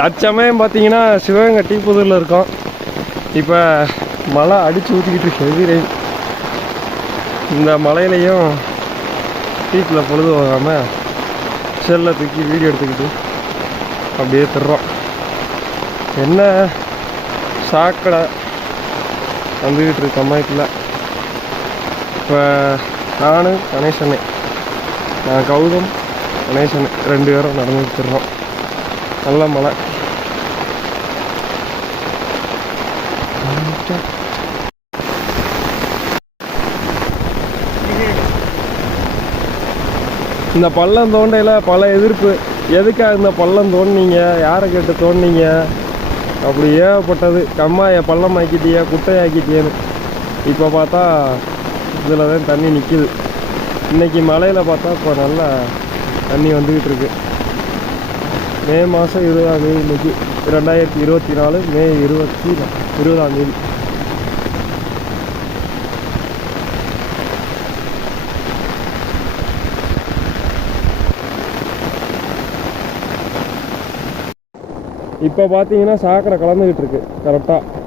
தற்சமயம் பார்த்தீங்கன்னா சிவகங்கை டீப்புதூரில் இருக்கோம். இப்போ மழை அடித்து ஊற்றிக்கிட்டு இருக்கு இந்த மலையிலையும் டீப்பில் பொழுது போகாமல் செல்லை தூக்கி வீடியோ எடுத்துக்கிட்டு அப்படியே தர்றோம். என்ன சாக்கடை வந்துக்கிட்டு இருக்க சமயத்தில் இப்போ நான் கணேசனே நான் கௌதம் கணேசன் ரெண்டு பேரும் நடந்துட்டு நல்ல மழை. இந்த பள்ளம் தோண்டையில் பல எதிர்ப்பு. எதுக்காக இந்த பள்ளம் தோண்டினீங்க யாரை கேட்டு தோண்டினீங்க அப்படி ஏகப்பட்டது. கம்மாயை பள்ளம் ஆக்கிட்டியா குட்டையாக்கிட்டியேன்னு. இப்போ பார்த்தா இதில் தான் தண்ணி நிற்கிது இன்னைக்கு மழையில் பார்த்தா இப்போ நல்லா தண்ணி வந்துக்கிட்டு இருக்கு. மே மாதம் இருபதாம் தேதி இன்றைக்கி ரெண்டாயிரத்தி இருபத்தி நாலு மே இருபத்தி இருபதாம் தேதி. இப்போ பார்த்தீங்கன்னா சாக்கடை கலந்துக்கிட்டு இருக்கு கரெக்டாக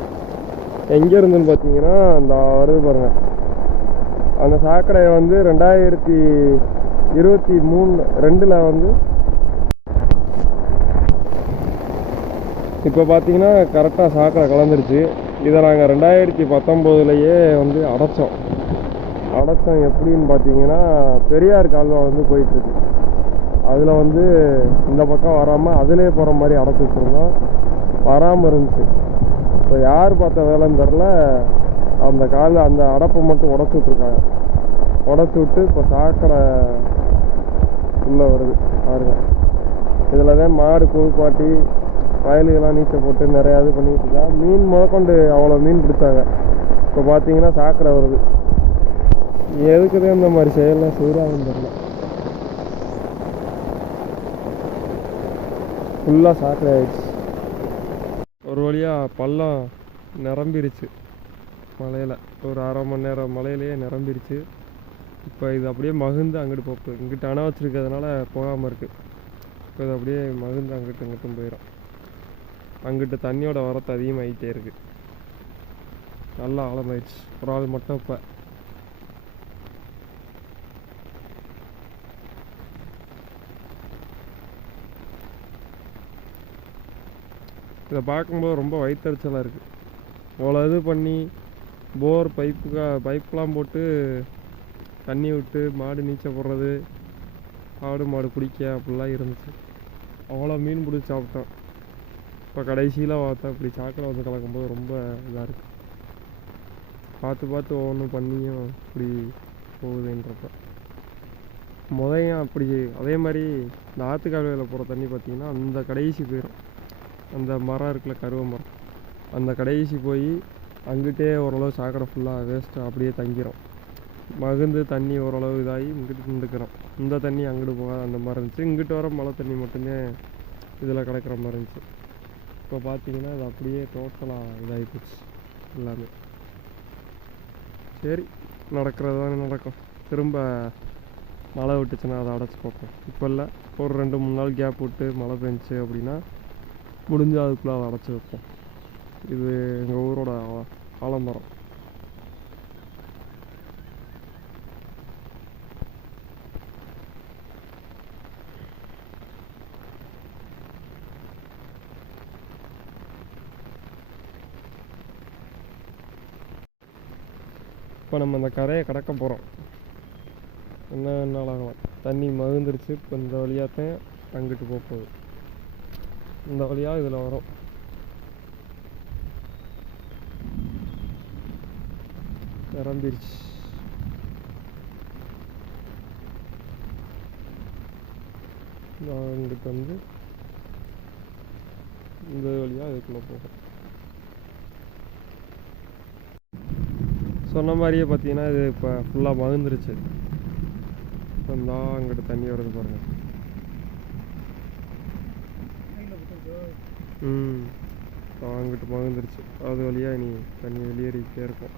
எங்கே இருந்துன்னு பார்த்தீங்கன்னா இந்த வருது பாருங்க. அந்த சாக்கடையை வந்து ரெண்டாயிரத்தி இருபத்தி மூணு ரெண்டில் வந்து இப்போ பார்த்தீங்கன்னா கரெக்டாக சாக்கடை கலந்துருச்சு இதை நாங்கள் ரெண்டாயிரத்தி பத்தொம்போதுலேயே வந்து அடைச்சோம். அடைச்சோம் எப்படின்னு பார்த்தீங்கன்னா பெரியார் கால்வா வந்து போயிட்டுருக்கு. அதில் வந்து இந்த பக்கம் வராமல் அதிலே போகிற மாதிரி அடைச்சி வச்சுருந்தோம். வராமல் இருந்துச்சு. இப்போ யார் பார்த்த வேலைன்னு தெரில அந்த காலில் அந்த அடைப்பை மட்டும் உடச்சி விட்ருக்காங்க உடச்சி விட்டு இப்போ சாக்கடை உள்ளே வருது. பாருங்க. இதில் தான் மாடு குளிப்பாட்டி வயலுக்கெல்லாம் நீச்சல் போட்டு நிறையா இது பண்ணிட்டு இருக்கா. மீன் முதற்கொண்டு அவ்வளோ மீன் பிடிச்சாங்க. இப்போ பார்த்தீங்கன்னா சாக்கடை வருது. எதுக்கு இந்த மாதிரி செயலாம் செய்கிறாங்கன்னு தெரியல. ஃபுல்லாக சாக்கடை ஆயிடுச்சு. ஒரு வழியாக பள்ளம் நிரம்பிருச்சு மலையில். ஒரு அரை மணி நேரம் மலையிலேயே நிரம்பிருச்சு. இப்போ இது அப்படியே மகுந்து அங்கிட்டு போப்பு இங்கிட்டு அணை வச்சுருக்கிறதுனால போகாமல் இருக்குது இப்போ இது அப்படியே மகுந்து அங்கிட்டு இங்கிட்டும் போயிடும் அங்கிட்ட தண்ணியோட வரத்து அதிகமாகிட்டே இருக்குது நல்லா ஆழமாயிடுச்சு. ஒரு ஆள் மட்டும் இப்போ. இதை பார்க்கும்போது ரொம்ப வயிற்றுச்சலாக இருக்குது அவ்வளோ இது பண்ணி போர் பைப்புக்கா பைப்லாம் போட்டு தண்ணி விட்டு மாடு நீச்சல் போடுறது ஆடு மாடு குடிக்க அப்படிலாம் இருந்துச்சு. அவ்வளோ மீன் பிடிச்சி சாப்பிட்டோம். இப்போ கடைசியில் பார்த்தா இப்படி சாக்கடை வந்து கலக்கும்போது ரொம்ப இதாக இருக்குது பார்த்து பார்த்து ஒவ்வொன்றும் பண்ணியும் இப்படி போகுதுன்றப்ப. முதையும் அப்படி அதே மாதிரி இந்த ஆற்றுக்கால்வாயில் போகிற தண்ணி பார்த்தீங்கன்னா அந்த கடைசி போயிடும் அந்த மரம் இருக்குல்ல கருவ மரம். அந்த கடைசி போய் அங்கிட்டே ஓரளவு சாக்கடை ஃபுல்லாக வேஸ்ட்டு அப்படியே தங்கிடும் மகுந்து தண்ணி ஓரளவு இதாகி இங்கிட்டு நின்றுக்கிறோம். இந்த தண்ணி அங்கிட்டு போகாத அந்த மாதிரி இருந்துச்சு. இங்கிட்டு வர மழை தண்ணி மட்டுமே இதில் கிடக்கிற மாதிரி இருந்துச்சு. இப்போ பார்த்தீங்கன்னா அது அப்படியே டோட்டலாக இதாகி போச்சு எல்லாமே. சரி நடக்கிறது தானே நடக்கும். திரும்ப மழை விட்டுச்சுன்னா அதை அடைச்சி பார்ப்போம் இப்போ இல்லை ஒரு ரெண்டு மூணு நாள் கேப் விட்டு மழை பெஞ்சிச்சு அப்படின்னா முடிஞ்சு அதுக்குள்ளே அதை அடைச்சி வைப்போம். இது எங்கள் ஊரோட ஆலமரம். இப்போ நம்ம அந்த கரையை கடக்க போகிறோம் என்ன நாள் ஆகலாம் தண்ணி மகுந்துருச்சு இப்போ இந்த வழியாகத்தான் அங்கிட்டு போக போகுது. இந்த வழியாக இதில் வரும். நிரம்பிருச்சு நான் இங்கிட்டு வந்து இந்த வழியாக இதுக்குள்ளே போகும். சொன்ன மாதிரியே பார்த்தீங்கன்னா இது இப்போ ஃபுல்லாக மகிழ்ந்துருச்சு இப்போ அங்கிட்ட அங்கிட்டு தண்ணி வருது பாருங்க. ம். அங்கிட்டு மகுந்துருச்சு அது வழியாக நீ தண்ணி வெளியேறிக்கிட்டே இருக்கும்.